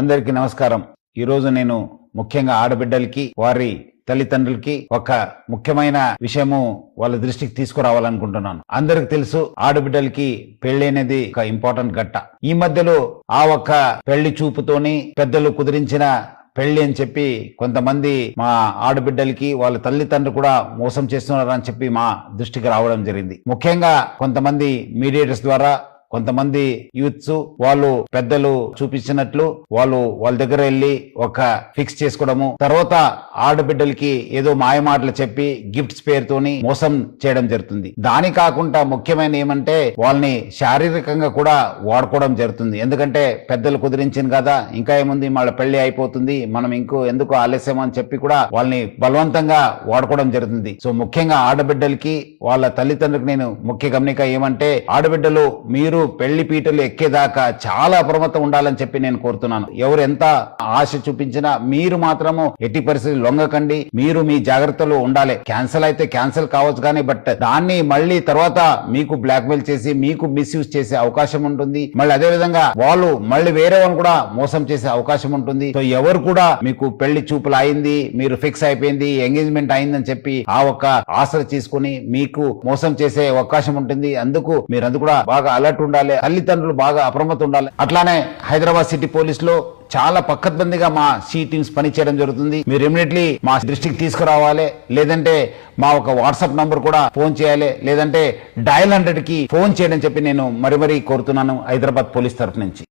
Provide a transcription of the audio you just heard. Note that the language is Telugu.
అందరికీ నమస్కారం. ఈరోజు నేను ముఖ్యంగా ఆడబిడ్డలకి వారి తల్లిదండ్రులకి ఒక ముఖ్యమైన విషయము వాళ్ళ దృష్టికి తీసుకురావాలనుకుంటున్నాను. అందరికి తెలుసు, ఆడబిడ్డలకి పెళ్లి అనేది ఒక ఇంపార్టెంట్ ఘట్ట. ఈ మధ్యలో ఆ ఒక్క పెళ్లి చూపుతోని పెద్దలు కుదిరించిన పెళ్లి అని చెప్పి కొంతమంది మా ఆడబిడ్డలకి వాళ్ళ తల్లిదండ్రులు కూడా మోసం చేస్తున్నారు అని చెప్పి మా దృష్టికి రావడం జరిగింది. ముఖ్యంగా కొంతమంది మీడియేటర్స్ ద్వారా కొంతమంది యూత్స్ వాళ్ళు పెద్దలు చూపించినట్లు వాళ్ళ దగ్గర వెళ్ళి ఒక ఫిక్స్ చేసుకోవడము, తర్వాత ఆడబిడ్డలకి ఏదో మాయమాటలు చెప్పి గిఫ్ట్స్ పేరుతోని మోసం చేయడం జరుగుతుంది. దాని కాకుండా ముఖ్యమైన ఏమంటే వాళ్ళని శారీరకంగా కూడా వాడుకోవడం జరుగుతుంది. ఎందుకంటే పెద్దలు కుదిరించింది కదా, ఇంకా ఏముంది, వాళ్ళ పెళ్లి అయిపోతుంది, మనం ఎందుకు ఆలస్యం అని చెప్పి కూడా వాళ్ళని బలవంతంగా వాడుకోవడం జరుగుతుంది. సో ముఖ్యంగా ఆడబిడ్డలకి వాళ్ళ తల్లిదండ్రులకు నేను ముఖ్య గమనిక ఏమంటే, ఆడబిడ్డలు మీరు పెళ్లి పీటలు ఎక్కేదాకా చాలా అప్రమత్తం ఉండాలని చెప్పి నేను కోరుతున్నాను. ఎవరు ఎంత ఆశ చూపించినా మీరు మాత్రము ఎట్టి పరిస్థితి లొంగకండి. మీరు మీ జాగ్రత్తలో ఉండాలి. క్యాన్సిల్ అయితే క్యాన్సిల్ కావచ్చు కానీ బట్ దాన్ని మళ్ళీ తర్వాత మీకు బ్లాక్మెయిల్ చేసి మీకు మిస్యూజ్ చేసే అవకాశం ఉంటుంది. మళ్ళీ అదే విధంగా వాళ్ళు మళ్ళీ వేరే వాళ్ళు కూడా మోసం చేసే అవకాశం ఉంటుంది. సో ఎవరు కూడా మీకు పెళ్లి చూపులు అయింది, మీరు ఫిక్స్ అయిపోయింది, ఎంగేజ్మెంట్ అయిందని చెప్పి ఆ ఒక్క ఆశ తీసుకుని మీకు మోసం చేసే అవకాశం ఉంటుంది. అందుకు మీరందరూ కూడా బాగా అలర్ట్ ఉండాలి. తల్లిదండ్రులు బాగా అప్రమత్తం ఉండాలి. అట్లానే హైదరాబాద్ సిటీ పోలీస్ లో చాలా పక్కద్బందిగా మా సి టీమ్స్ పని చేయడం జరుగుతుంది. మీరు ఇమీడియట్లీ మా దృష్టికి తీసుకురావాలి, లేదంటే మా ఒక వాట్సాప్ నంబర్ కూడా ఫోన్ చేయాలి, లేదంటే డయల్ 100 కి ఫోన్ చేయడం చెప్పి నేను మరీ కోరుతున్నాను హైదరాబాద్ పోలీస్ తరఫు నుంచి.